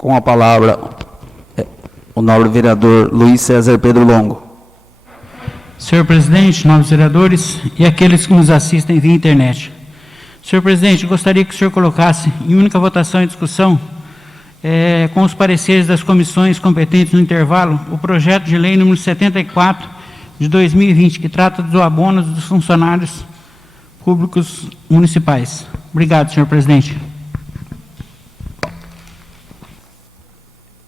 Com a palavra, o nobre vereador Luiz César Pedro Longo. Senhor presidente, nobres vereadores e aqueles que nos assistem via internet. Senhor presidente, gostaria que o senhor colocasse em única votação e discussão, com os pareceres das comissões competentes no intervalo, o projeto de lei número 74 de 2020, que trata do abono dos funcionários públicos municipais. Obrigado, senhor presidente.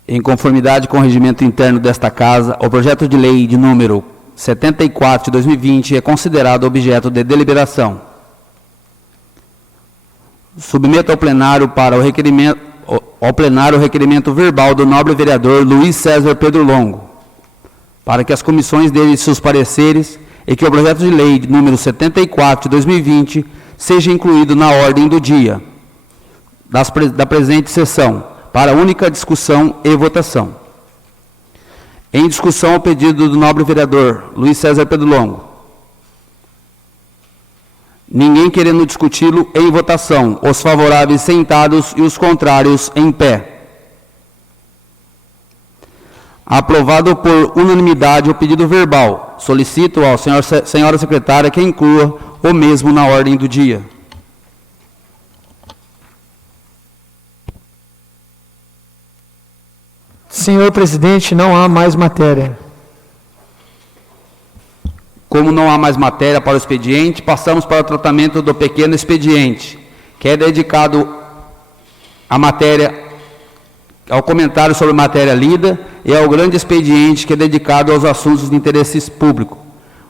Em conformidade com o regimento interno desta Casa, o projeto de lei de número 74 de 2020 é considerado objeto de deliberação. Submeto ao plenário o requerimento verbal do nobre vereador Luiz César Pedro Longo, para que as comissões deem seus pareceres e que o projeto de lei de número 74 de 2020 seja incluído na ordem do dia da presente sessão, para única discussão e votação. Em discussão, o pedido do nobre vereador Luiz César Pedro Longo. Ninguém querendo discuti-lo, em votação. Os favoráveis sentados e os contrários em pé. Aprovado por unanimidade o pedido verbal. Solicito ao senhora secretária que inclua o mesmo na ordem do dia. Senhor presidente, não há mais matéria. Como não há mais matéria para o expediente, passamos para o tratamento do pequeno expediente, que é dedicado à matéria, ao comentário sobre a matéria lida, e ao grande expediente, que é dedicado aos assuntos de interesse público.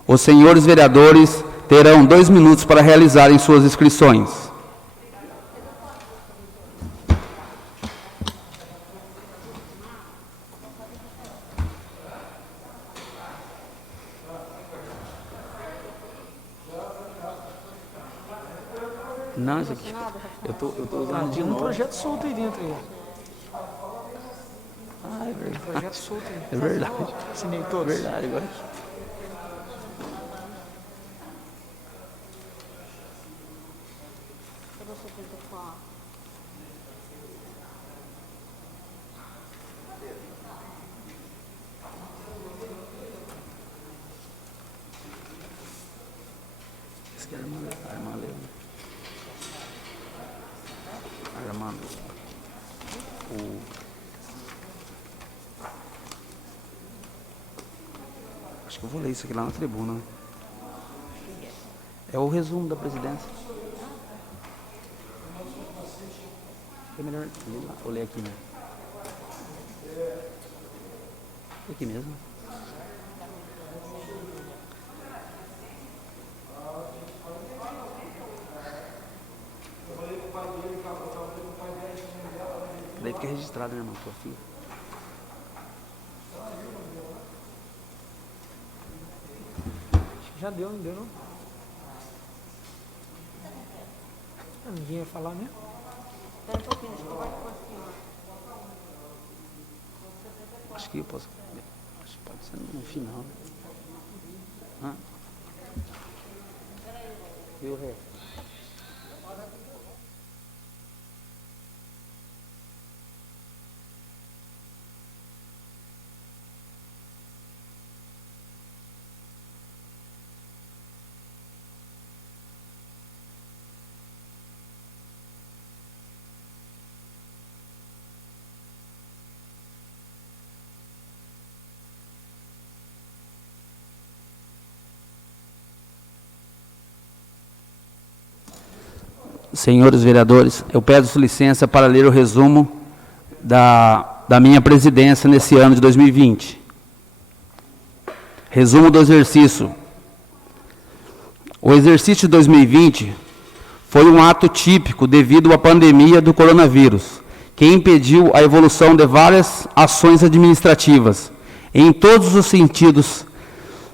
Os senhores vereadores terão 2 minutos para realizarem suas inscrições. Não, isso aqui. Eu tô usando de Tem um novo. projeto solto aí dentro. Aí. Ah, é verdade. Projeto solto aí. É verdade. Assinei É todos. verdade, agora. Esse aqui é Armando. Acho que eu vou ler isso aqui lá na tribuna. É o resumo da presidência. É melhor ler lá, ou ler aqui, né? Aqui mesmo. Daí fica registrado, né, irmão? Tua filha. Já deu, não deu não? Ninguém ia falar, né? Acho que eu posso. Acho que pode ser no final. Ah. E o resto? Senhores vereadores, eu peço licença para ler o resumo da minha presidência nesse ano de 2020. Resumo do exercício. O exercício de 2020 foi um ato típico devido à pandemia do coronavírus, que impediu a evolução de várias ações administrativas, em todos os sentidos,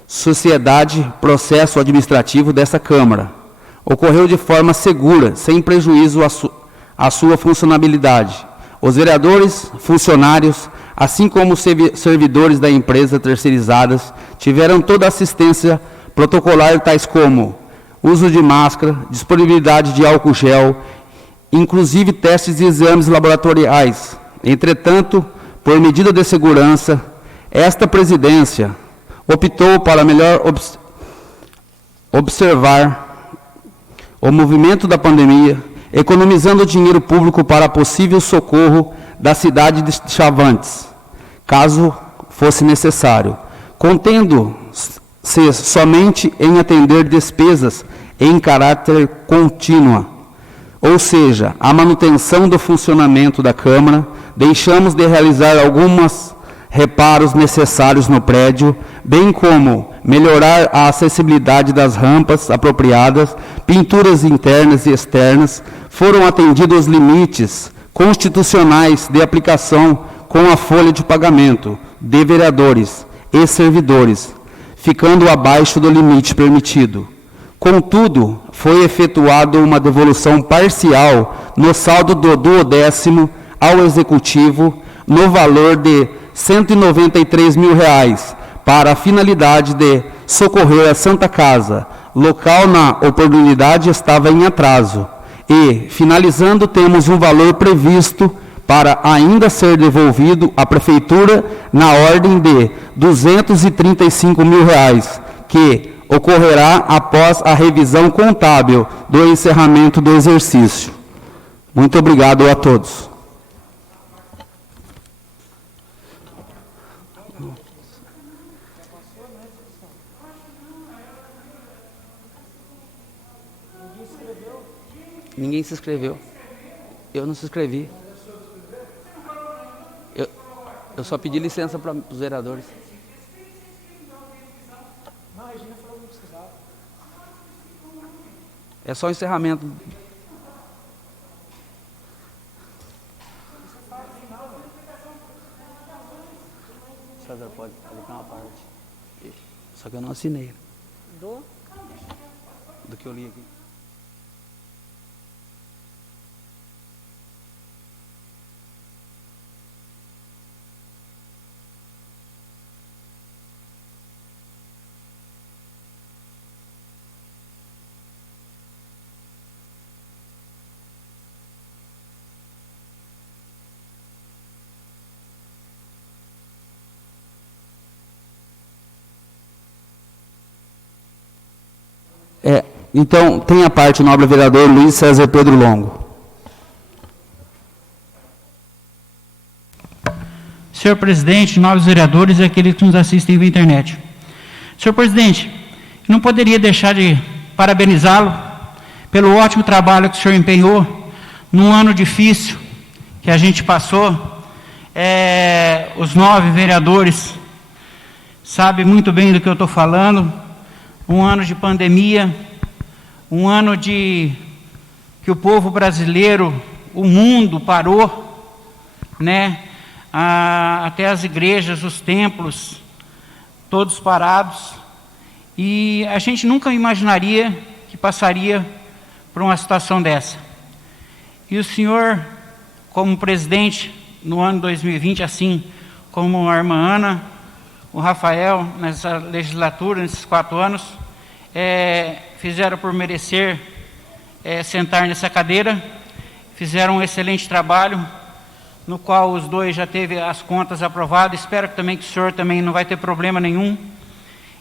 sociedade, processo administrativo dessa Câmara. Ocorreu de forma segura, sem prejuízo à sua funcionabilidade. Os vereadores, funcionários, assim como os servidores da empresa terceirizadas, tiveram toda a assistência protocolar, tais como uso de máscara, disponibilidade de álcool gel, inclusive testes e exames laboratoriais, Entretanto, por medida de segurança, esta presidência optou para melhor observar o movimento da pandemia, economizando dinheiro público para possível socorro da cidade de Chavantes, caso fosse necessário, contendo-se somente em atender despesas em caráter contínua, ou seja, a manutenção do funcionamento da Câmara. Deixamos de realizar alguns reparos necessários no prédio, bem como melhorar a acessibilidade das rampas apropriadas, pinturas internas e externas. Foram atendidos os limites constitucionais de aplicação com a folha de pagamento de vereadores e servidores, ficando abaixo do limite permitido. Contudo, foi efetuada uma devolução parcial no saldo do 10º ao Executivo, no valor de R$ 193 mil, para a finalidade de socorrer a Santa Casa. Local na oportunidade estava em atraso. E, finalizando, temos um valor previsto para ainda ser devolvido à Prefeitura na ordem de R$ 235 mil, que ocorrerá após a revisão contábil do encerramento do exercício. Muito obrigado a todos. Ninguém se inscreveu. Eu não se inscrevi. Eu só pedi licença para os vereadores. É só o encerramento. César, pode colocar uma parte. Só que eu não assinei. Do que eu li aqui. Então, tem a parte, o nobre vereador Luiz César Pedro Longo. Senhor presidente, nobres vereadores e aqueles que nos assistem via internet. Senhor presidente, não poderia deixar de parabenizá-lo pelo ótimo trabalho que o senhor empenhou num ano difícil que a gente passou. Os 9 vereadores sabem muito bem do que eu estou falando. Um ano de pandemia, um ano que o povo brasileiro, o mundo parou, né? Até as igrejas, os templos, todos parados. E a gente nunca imaginaria que passaria por uma situação dessa. E o senhor, como presidente, no ano 2020, assim como a irmã Ana, o Rafael, nessa legislatura, nesses 4 anos, fizeram por merecer sentar nessa cadeira, fizeram um excelente trabalho, no qual os dois já teve as contas aprovadas. Espero também que o senhor também não vai ter problema nenhum.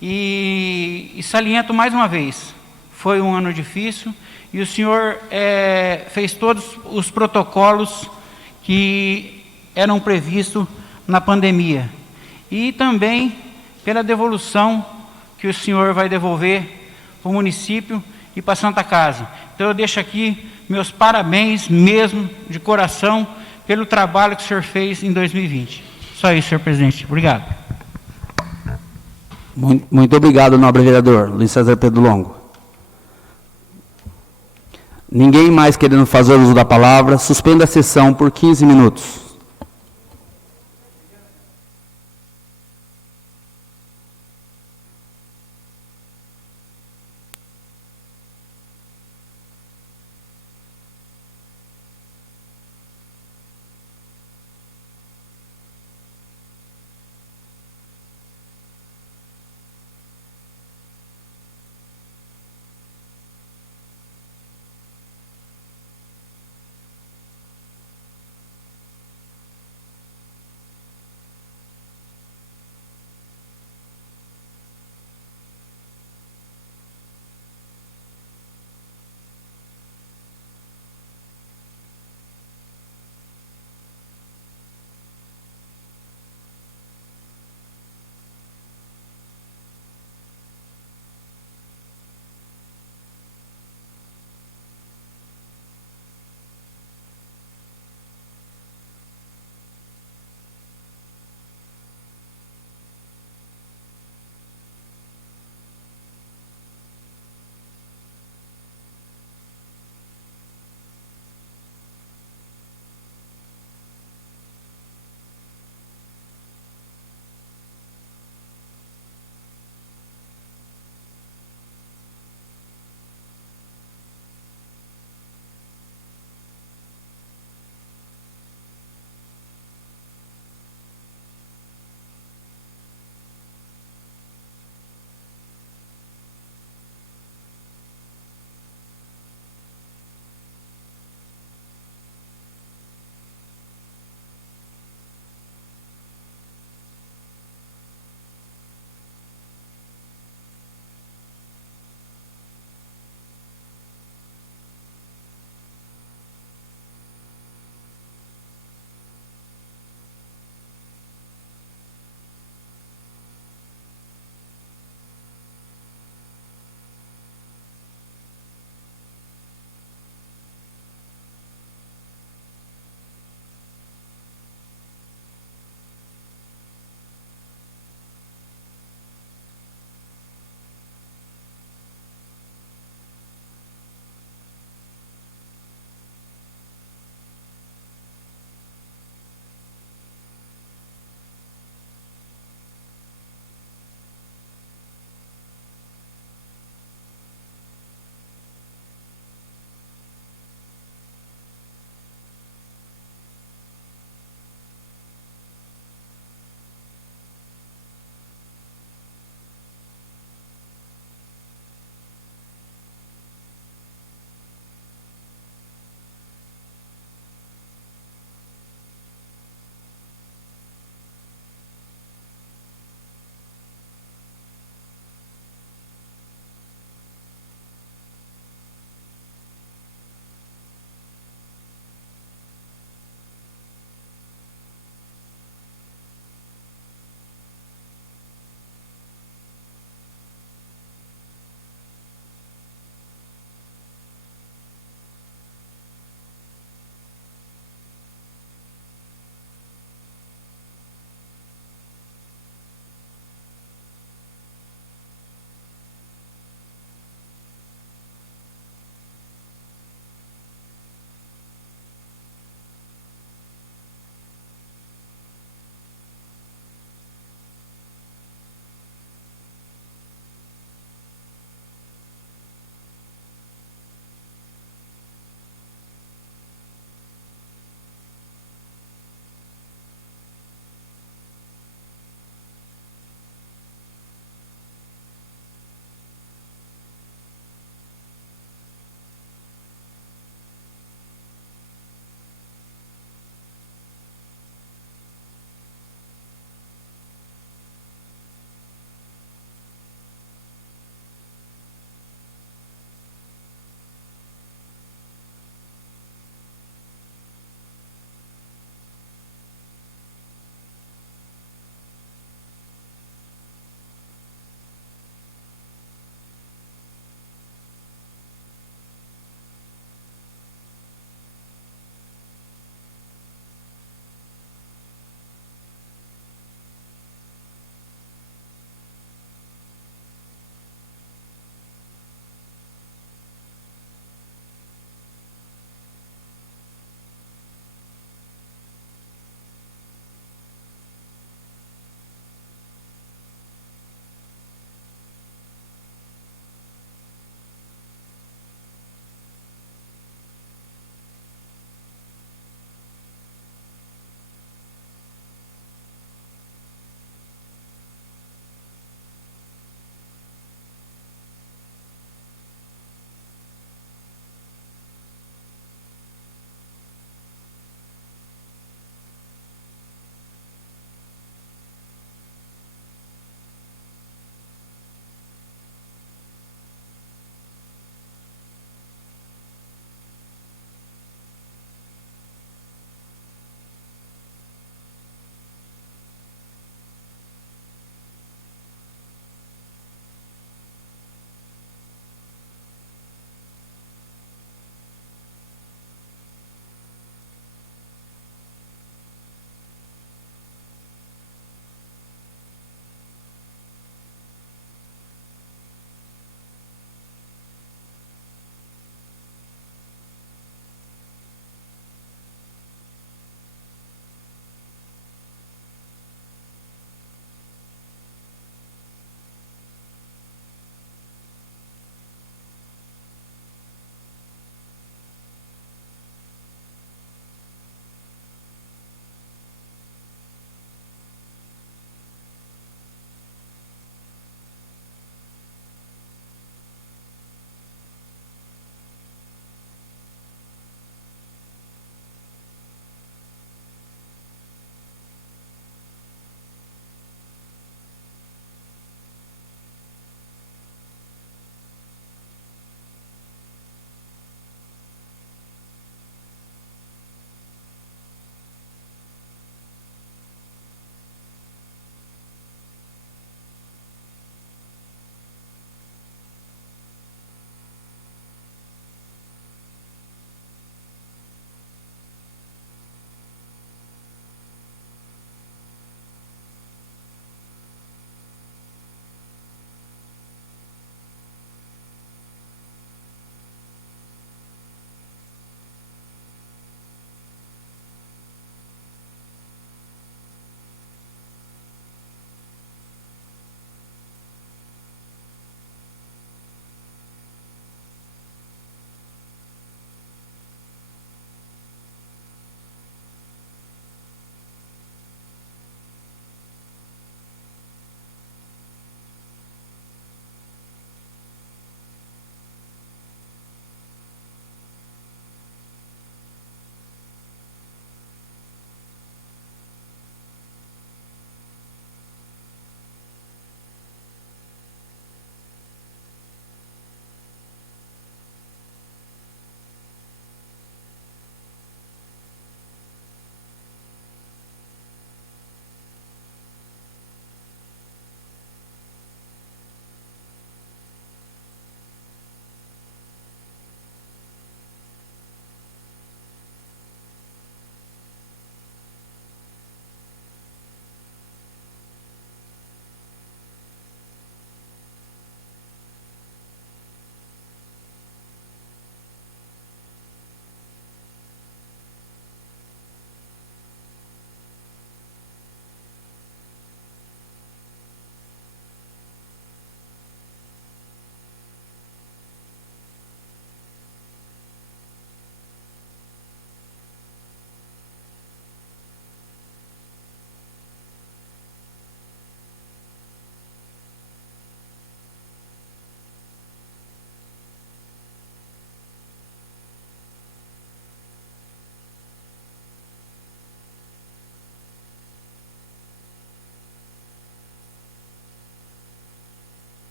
E saliento mais uma vez, foi um ano difícil, e o senhor fez todos os protocolos que eram previstos na pandemia. E também pela devolução que o senhor vai devolver para o município e para a Santa Casa. Então eu deixo aqui meus parabéns mesmo, de coração, pelo trabalho que o senhor fez em 2020. Só isso, senhor presidente. Obrigado. Muito obrigado, nobre vereador Luiz César Pedro Longo. Ninguém mais querendo fazer uso da palavra, suspenda a sessão por 15 minutos.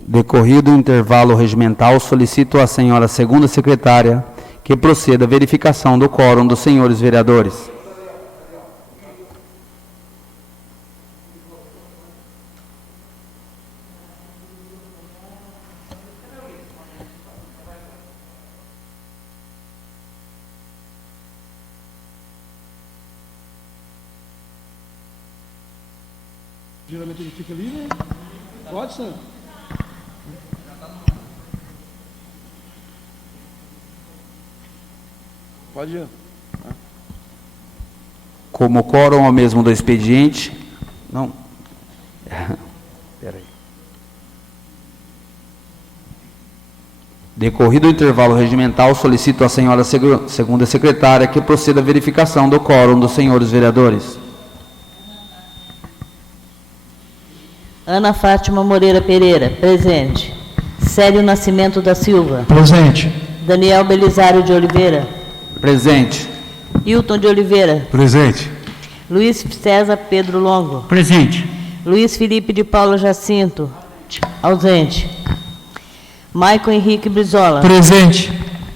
Decorrido o intervalo regimental, solicito à senhora segunda secretária que proceda à verificação do quórum dos senhores vereadores. Geralmente ele fica ali, né? Pode, senhor? Pode ir. Como o quórum é o mesmo do expediente... Não. Peraí. Decorrido o intervalo regimental, solicito à senhora segunda secretária que proceda à verificação do quórum dos senhores vereadores. Ana Fátima Moreira Pereira, presente. Célio Nascimento da Silva. Presente. Daniel Belisário de Oliveira. Presente. Hilton de Oliveira. Presente. Luiz César Pedro Longo. Presente. Luiz Felipe de Paula Jacinto. Ausente. Maicon Henrique Brizola. Presente.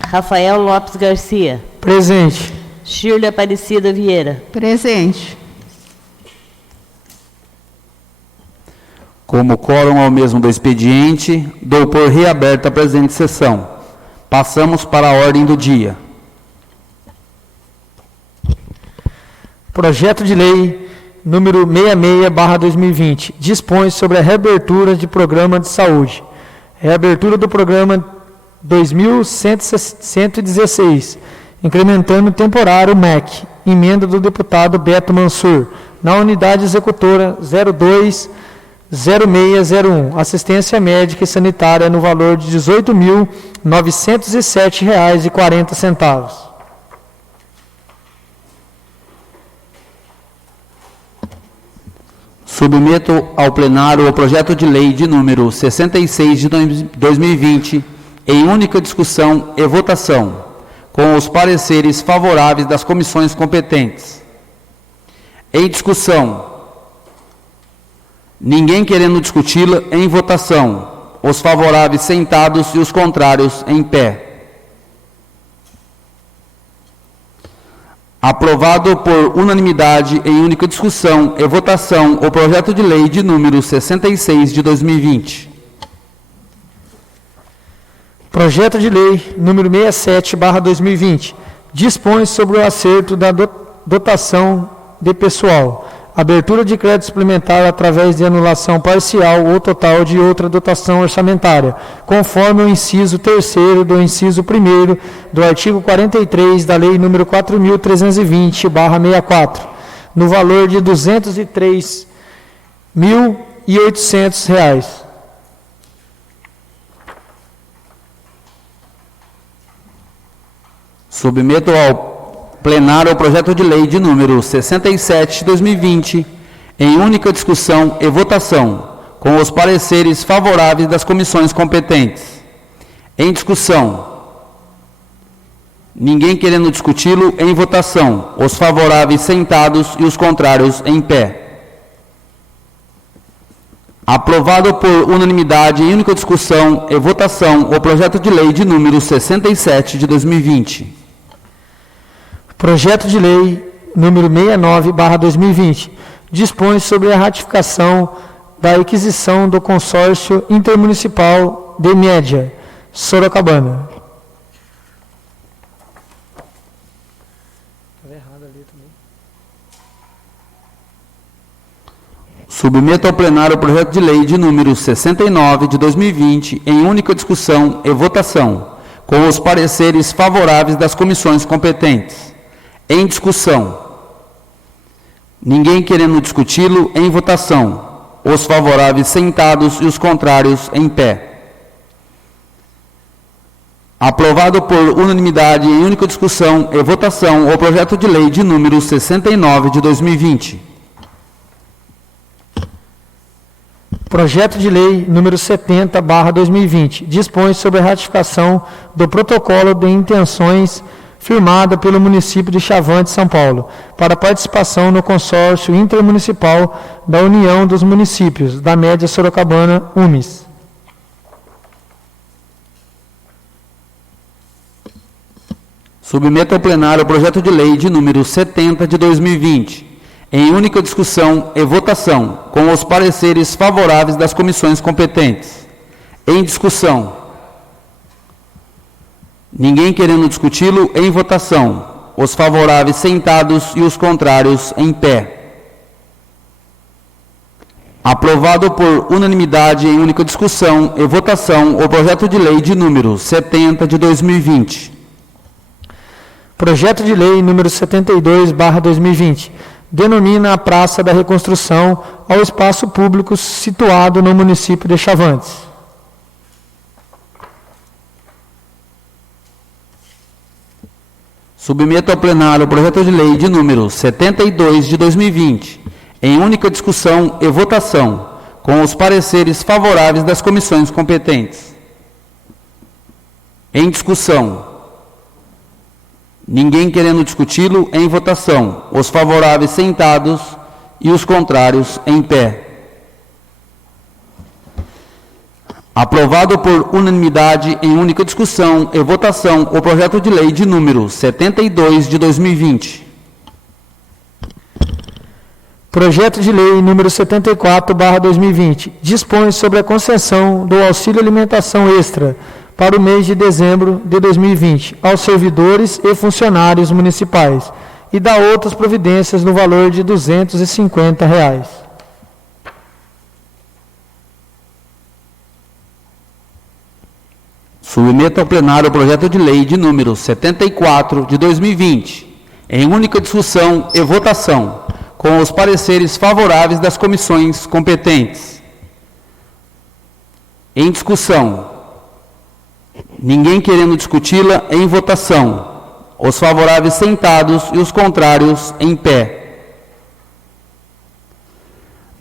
Rafael Lopes Garcia. Presente. Shirley Aparecida Vieira. Presente. Como o quórum é o mesmo do expediente, dou por reaberta a presente sessão. Passamos para a ordem do dia. Projeto de Lei número 66/2020 dispõe sobre a reabertura de programa de saúde. Reabertura do programa 2116, incrementando o temporário MEC, emenda do deputado Beto Mansur, na unidade executora 020601, assistência médica e sanitária no valor de R$ 18.907,40. Submeto ao plenário o projeto de lei de número 66 de 2020, em única discussão e votação, com os pareceres favoráveis das comissões competentes. Em discussão. Ninguém querendo discuti-la, em votação. Os favoráveis sentados e os contrários em pé. Aprovado por unanimidade em única discussão e votação o projeto de lei de número 66 de 2020. Projeto de Lei número 67/2020 dispõe sobre o acerto da dotação de pessoal, abertura de crédito suplementar através de anulação parcial ou total de outra dotação orçamentária, conforme o inciso 3º do inciso 1º do artigo 43 da Lei nº 4.320/64, no valor de R$ 203.800. Submeto ao plenário o projeto de lei de número 67 de 2020, em única discussão e votação, com os pareceres favoráveis das comissões competentes. Em discussão. Ninguém querendo discuti-lo, em votação. Os favoráveis sentados e os contrários em pé. Aprovado por unanimidade em única discussão e votação o projeto de lei de número 67 de 2020. Projeto de Lei número 69/2020 dispõe sobre a ratificação da aquisição do consórcio intermunicipal de Média, Sorocabana. Submeto ao plenário o projeto de lei de número 69 de 2020 em única discussão e votação, com os pareceres favoráveis das comissões competentes. Em discussão. Ninguém querendo discuti-lo, em votação. Os favoráveis sentados e os contrários em pé. Aprovado por unanimidade em única discussão e votação o projeto de lei de número 69 de 2020. Projeto de Lei número 70/2020 dispõe sobre a ratificação do protocolo de intenções firmada pelo município de Chavante, São Paulo, para participação no consórcio intermunicipal da União dos Municípios da Média Sorocabana, UMIS. Submeto ao plenário o projeto de lei de número 70 de 2020, em única discussão e votação, com os pareceres favoráveis das comissões competentes. Em discussão. Ninguém querendo discuti-lo, em votação. Os favoráveis sentados e os contrários em pé. Aprovado por unanimidade em única discussão e votação o projeto de lei de número 70 de 2020. Projeto de lei número 72/2020 denomina a Praça da Reconstrução ao espaço público situado no município de Chavantes. Submeto ao plenário o projeto de lei de número 72 de 2020, em única discussão e votação, com os pareceres favoráveis das comissões competentes. Em discussão. Ninguém querendo discuti-lo, em votação. Os favoráveis sentados e os contrários em pé. Aprovado por unanimidade em única discussão e votação o projeto de lei de número 72 de 2020. Projeto de lei número 74/2020 dispõe sobre a concessão do auxílio alimentação extra para o mês de dezembro de 2020 aos servidores e funcionários municipais e dá outras providências no valor de R$ 250. Submeto ao plenário o projeto de lei de número 74 de 2020, em única discussão e votação, com os pareceres favoráveis das comissões competentes. Em discussão. Ninguém querendo discuti-la, em votação. Os favoráveis sentados e os contrários em pé.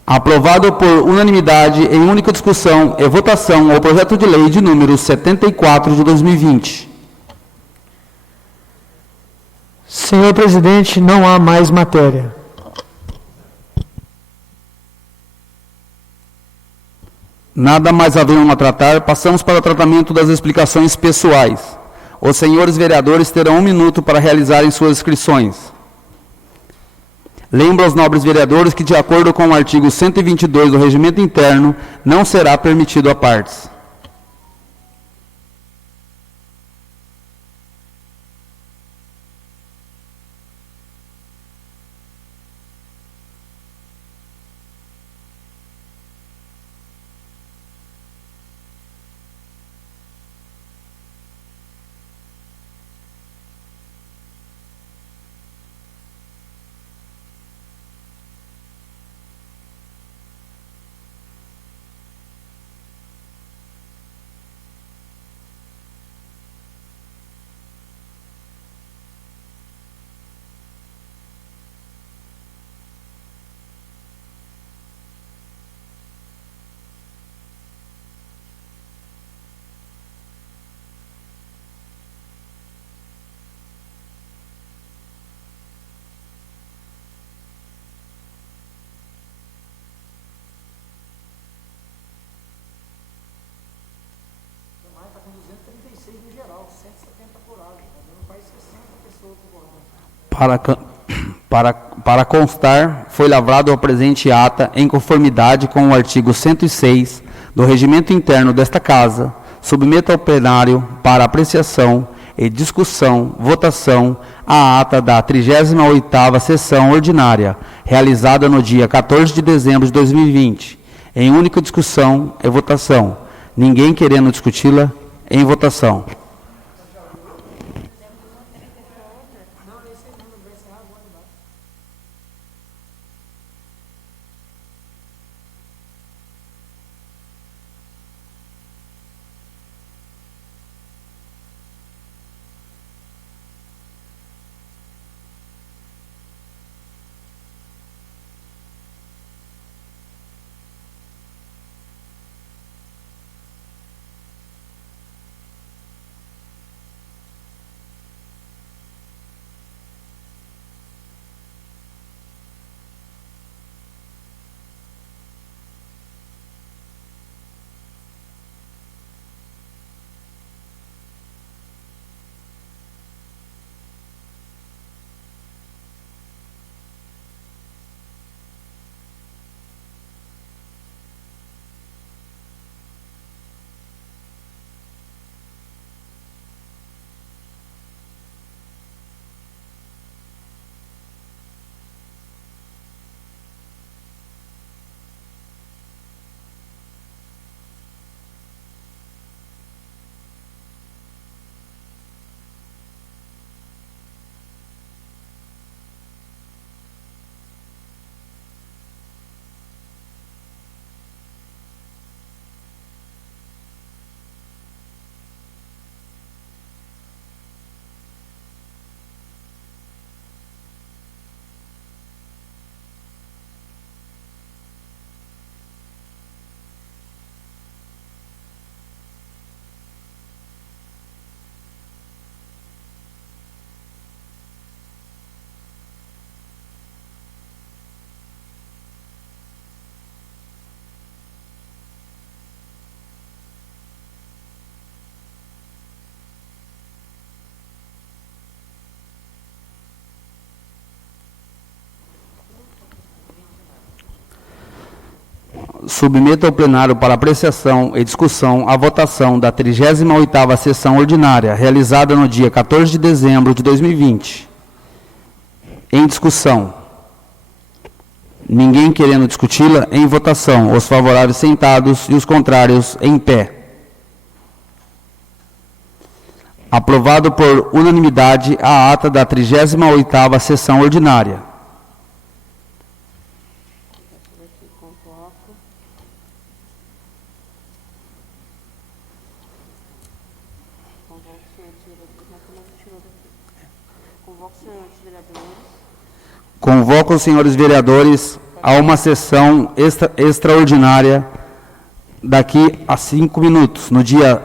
Aprovado por unanimidade em única discussão e votação o projeto de lei de número 74 de 2020. Senhor presidente, não há mais matéria. Nada mais havendo a tratar, passamos para o tratamento das explicações pessoais. Os senhores vereadores terão 1 minuto para realizarem suas inscrições. Lembro aos nobres vereadores que, de acordo com o artigo 122 do Regimento Interno, não será permitido a partes. Para constar, foi lavrado a presente ata em conformidade com o artigo 106 do Regimento Interno desta Casa, submeto ao plenário para apreciação e discussão, votação, a ata da 38ª sessão ordinária, realizada no dia 14 de dezembro de 2020, em única discussão e votação. Ninguém querendo discuti-la, em votação. submeto ao plenário para apreciação e discussão a votação da 38ª sessão ordinária, realizada no dia 14 de dezembro de 2020. Em discussão. Ninguém querendo discuti-la, em votação. Os favoráveis sentados e os contrários em pé. Aprovado por unanimidade a ata da 38ª sessão ordinária. Convoco os senhores vereadores a uma sessão extraordinária daqui a 5 minutos, no dia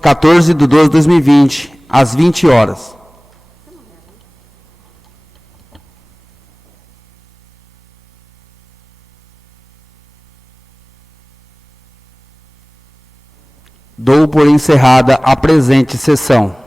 14 de 12 de 2020, às 20 horas. Dou por encerrada a presente sessão.